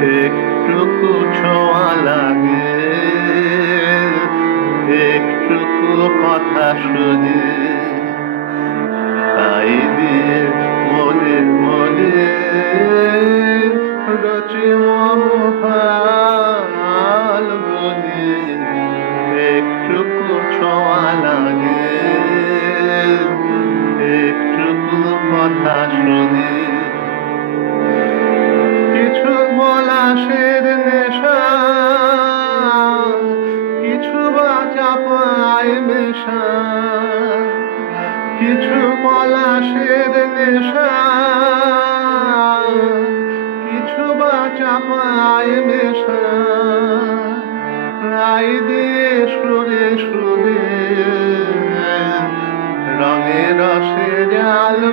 একটুকু ছোঁয়া লাগে, একটুকু কথা শুনে। তাই দিয়ে মনে মনে রচি মহাল বনে, একটুকু ছোঁয়া লাগে, একটুকু কথা শুনে। বলাসের নেশা। কিছু বা চাপায় নেশা। কিছু পলাশের নেশা। কিছু বা চাপায় নেশা। রাই দিয়ে সুরে সুরে, রঙে রসে জাল